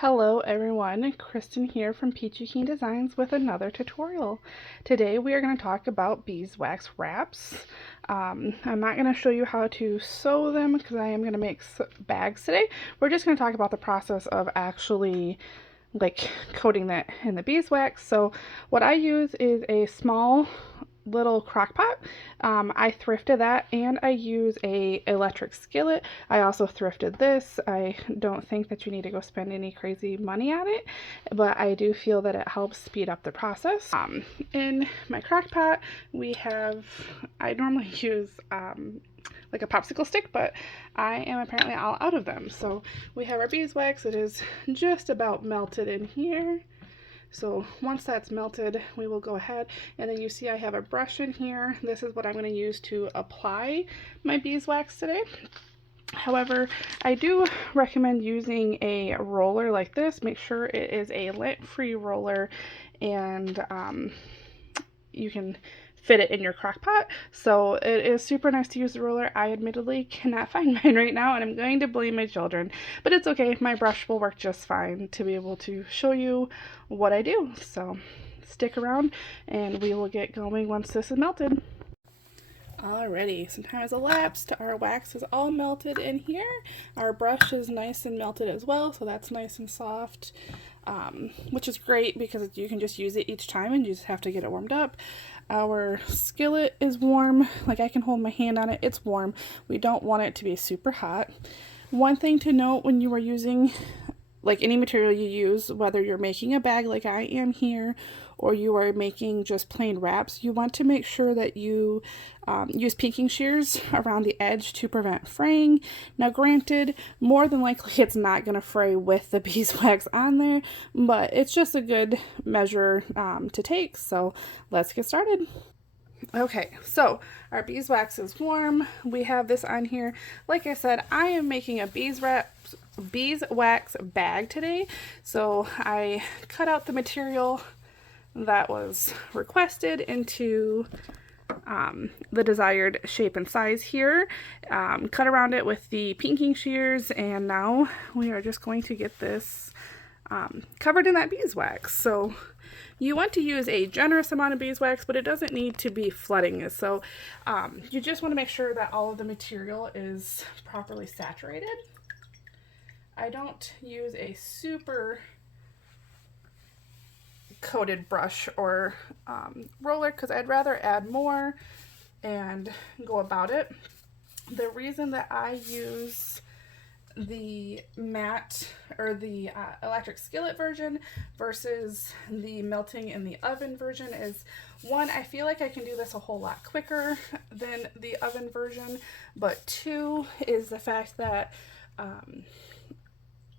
Hello everyone, Kristen here from Peachy Keen Designs with another tutorial. Today we are going to talk about beeswax wraps. I'm not going to show you how to sew them because I am going to make bags today. We're just going to talk about the process of actually coating that in the beeswax. So what I use is a small little crock pot. I thrifted that, and I use a electric skillet. I also thrifted this. I don't think that you need to go spend any crazy money on it, but I do feel that it helps speed up the process. In my crock pot I normally use like a popsicle stick, but I am apparently all out of them. So we have our beeswax. It is just about melted in here. So once that's melted, we will go ahead, and then you see I have a brush in here. This is what I'm going to use to apply my beeswax today. However, I do recommend using a roller like this. Make sure it is a lint-free roller, and you can fit it in your crock pot. So it is super nice to use the roller. I admittedly cannot find mine right now, and I'm going to blame my children, but it's okay. My brush will work just fine to be able to show you what I do. So stick around and we will get going once this is melted. Alrighty, some time has elapsed. Our wax is all melted in here. Our brush is nice and melted as well, so that's nice and soft, which is great because you can just use it each time and you just have to get it warmed up. Our skillet is warm. Like, I can hold my hand on it. It's warm. We don't want it to be super hot. One thing to note when you are using like any material you use, whether you're making a bag like I am here, or you are making just plain wraps, you want to make sure that you use pinking shears around the edge to prevent fraying. Now granted, more than likely it's not going to fray with the beeswax on there, but it's just a good measure to take, so let's get started. Okay, so our beeswax is warm. We have this on here. Like I said, I am making a beeswax bag today. So I cut out the material that was requested into the desired shape and size here. Cut around it with the pinking shears, and now we are just going to get this covered in that beeswax. So you want to use a generous amount of beeswax, but it doesn't need to be flooding. So you just want to make sure that all of the material is properly saturated. I don't use a super coated brush or roller because I'd rather add more and go about it. The reason that I use the matte or the electric skillet version versus the melting in the oven version is, one, I feel like I can do this a whole lot quicker than the oven version, but two is the fact that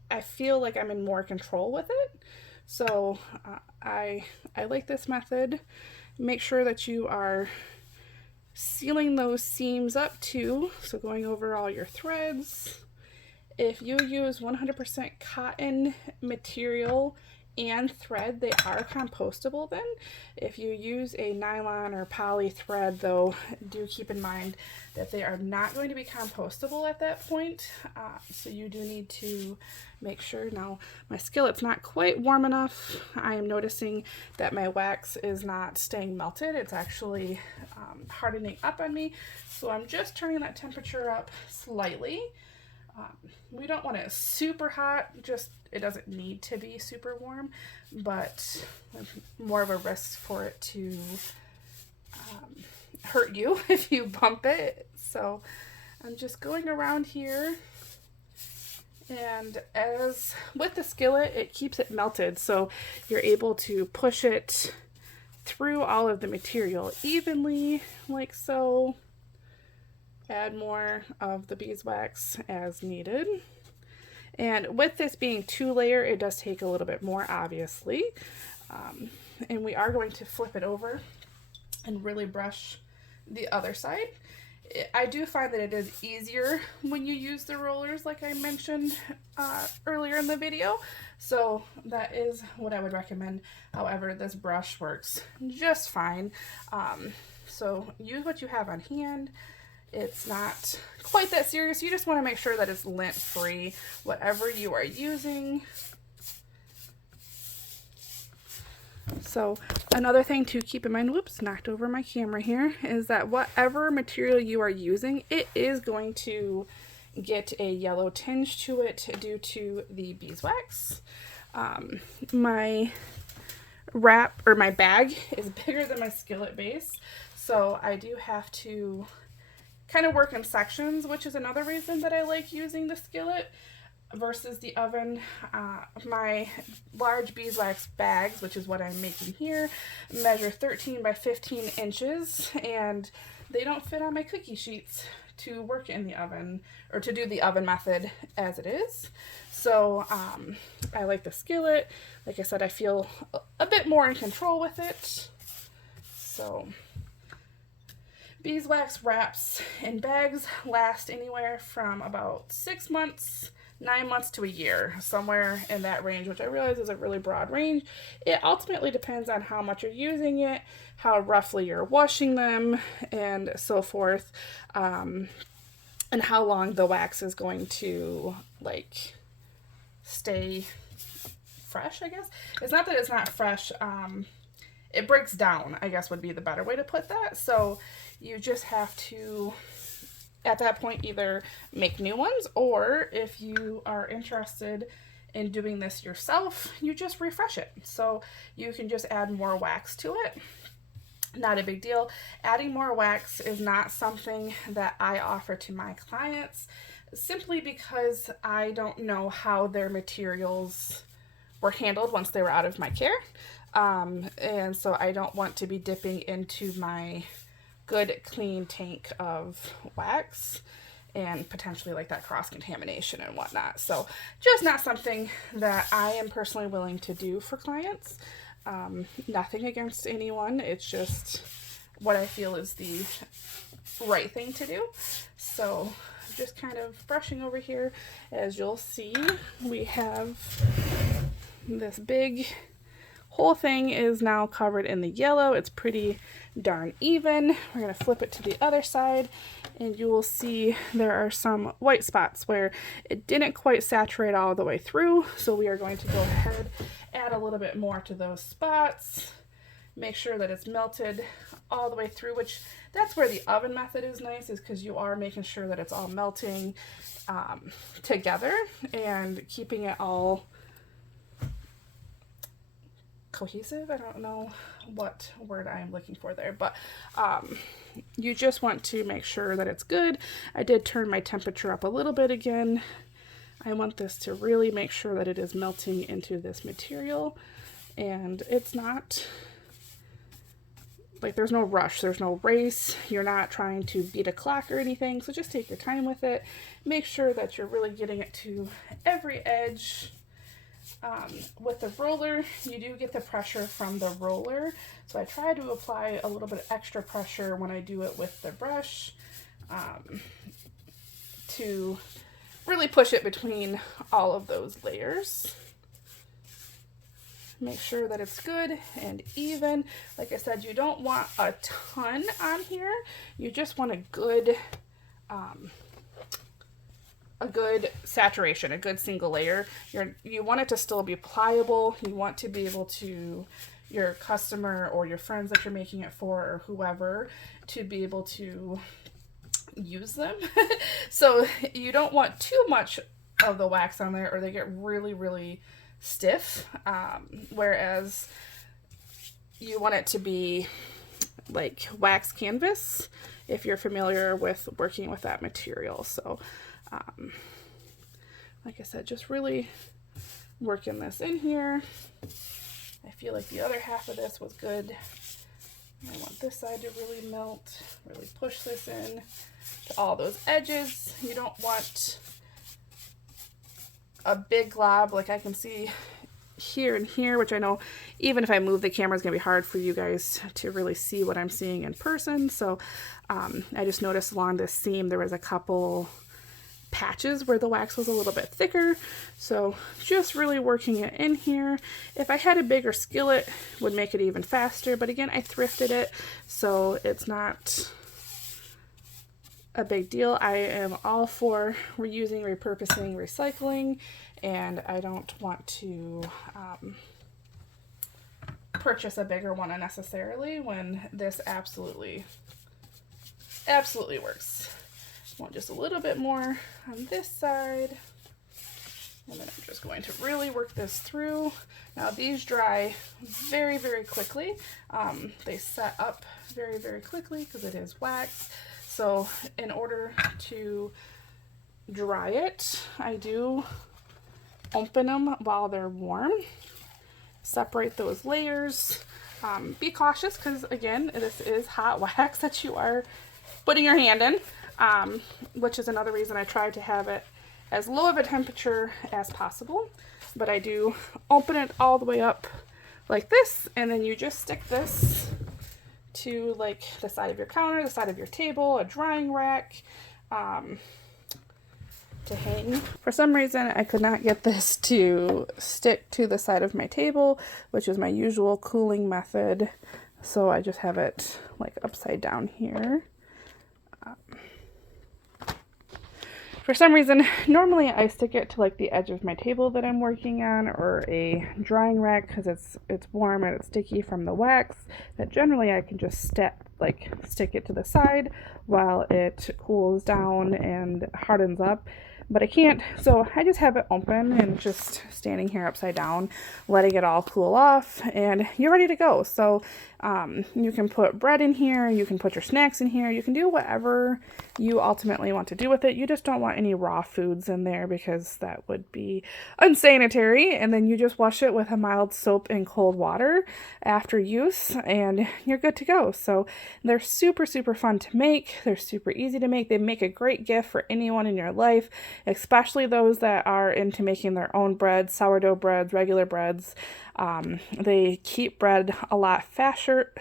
I feel like I'm in more control with it. So I like this method. Make sure that you are sealing those seams up too, so going over all your threads. If you use 100% cotton material and thread, they are compostable then. If you use a nylon or poly thread, though, do keep in mind that they are not going to be compostable at that point. So you do need to make sure. Now, my skillet's not quite warm enough. I am noticing that my wax is not staying melted. It's actually hardening up on me. So I'm just turning that temperature up slightly. We don't want it super hot, just it doesn't need to be super warm, but more of a risk for it to hurt you if you bump it. So I'm just going around here, and as with the skillet, it keeps it melted, so you're able to push it through all of the material evenly, like so. Add more of the beeswax as needed. And with this being 2-layer, it does take a little bit more, obviously. And we are going to flip it over and really brush the other side. I do find that it is easier when you use the rollers, like I mentioned earlier in the video. So that is what I would recommend. However, this brush works just fine. So use what you have on hand. It's not quite that serious. You just want to make sure that it's lint free, whatever you are using. So another thing to keep in mind, whoops, knocked over my camera here, is that whatever material you are using, it is going to get a yellow tinge to it due to the beeswax. My wrap or my bag is bigger than my skillet base, so I do have to kind of work in sections, which is another reason that I like using the skillet versus the oven. My large beeswax bags, which is what I'm making here, measure 13 by 15 inches, and they don't fit on my cookie sheets to work in the oven or to do the oven method as it is. So I like the skillet. Like I said, I feel a bit more in control with it. So beeswax wraps and bags last anywhere from about 6 months, 9 months to a year, somewhere in that range, which I realize is a really broad range. It ultimately depends on how much you're using it, how roughly you're washing them, and so forth, and how long the wax is going to like stay fresh, I guess. It's not that it's not fresh. It breaks down, I guess would be the better way to put that. So you just have to, at that point, either make new ones, or if you are interested in doing this yourself, you just refresh it. So you can just add more wax to it. Not a big deal. Adding more wax is not something that I offer to my clients, simply because I don't know how their materials were handled once they were out of my care. And so I don't want to be dipping into my good clean tank of wax and potentially like that cross contamination and whatnot. So just not something that I am personally willing to do for clients. Nothing against anyone. It's just what I feel is the right thing to do. So just kind of brushing over here. As you'll see, we have this big whole thing is now covered in the yellow. It's pretty darn even. We're going to flip it to the other side, and you will see there are some white spots where it didn't quite saturate all the way through. So we are going to go ahead, add a little bit more to those spots, make sure that it's melted all the way through, which that's where the oven method is nice, is because you are making sure that it's all melting together and keeping it all cohesive. I don't know what word I am looking for there, but you just want to make sure that it's good. I did turn my temperature up a little bit again. I want this to really make sure that it is melting into this material, and it's not like there's no rush, there's no race, you're not trying to beat a clock or anything, so just take your time with it. Make sure that you're really getting it to every edge. With the roller, you do get the pressure from the roller, so I try to apply a little bit of extra pressure when I do it with the brush to really push it between all of those layers. Make sure that it's good and even. Like I said, you don't want a ton on here. You just want a good saturation, a good single layer. You want it to still be pliable. You want to be able to, your customer or your friends that you're making it for or whoever, to be able to use them. So you don't want too much of the wax on there or they get really, really stiff. Whereas you want it to be like wax canvas if you're familiar with working with that material. So like I said, just really working this in here. I feel like the other half of this was good. I want this side to really melt, really push this in to all those edges. You don't want a big glob like I can see here and here, which I know even if I move the camera, it's gonna be hard for you guys to really see what I'm seeing in person. So I just noticed along this seam there was a couple patches where the wax was a little bit thicker, so just really working it in here. If I had a bigger skillet, would make it even faster, but again, I thrifted it, so it's not a big deal. I am all for reusing, repurposing, recycling, and I don't want to purchase a bigger one unnecessarily when this absolutely works. I want just a little bit more on this side. And then I'm just going to really work this through. Now these dry very, very quickly. They set up very, very quickly because it is wax. So in order to dry it, I do open them while they're warm. Separate those layers. Be cautious because, again, this is hot wax that you are putting your hand in, which is another reason I try to have it as low of a temperature as possible. But I do open it all the way up like this, and then you just stick this to like the side of your counter, the side of your table, a drying rack, to hang. For some reason, I could not get this to stick to the side of my table, which is my usual cooling method. So I just have it like upside down here. For some reason, normally I stick it to like the edge of my table that I'm working on, or a drying rack, because it's warm and it's sticky from the wax. That generally I can just stick it to the side while it cools down and hardens up. But I can't, so I just have it open and just standing here upside down, letting it all cool off, and you're ready to go. So you can put bread in here, you can put your snacks in here, you can do whatever you ultimately want to do with it. You just don't want any raw foods in there because that would be unsanitary. And then you just wash it with a mild soap and cold water after use, and you're good to go. So they're super, super fun to make. They're super easy to make. They make a great gift for anyone in your life, especially those that are into making their own bread, sourdough breads, regular breads. They keep bread a lot fresher,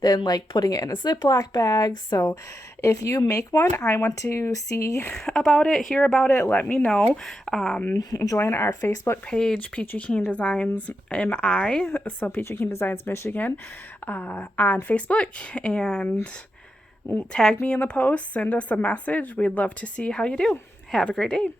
than like putting it in a Ziploc bag. So if you make one, I want to see about it, hear about it, let me know. Join our Facebook page, Peachy Keen Designs MI, so Peachy Keen Designs Michigan, on Facebook, and tag me in the post, send us a message. We'd love to see how you do. Have a great day.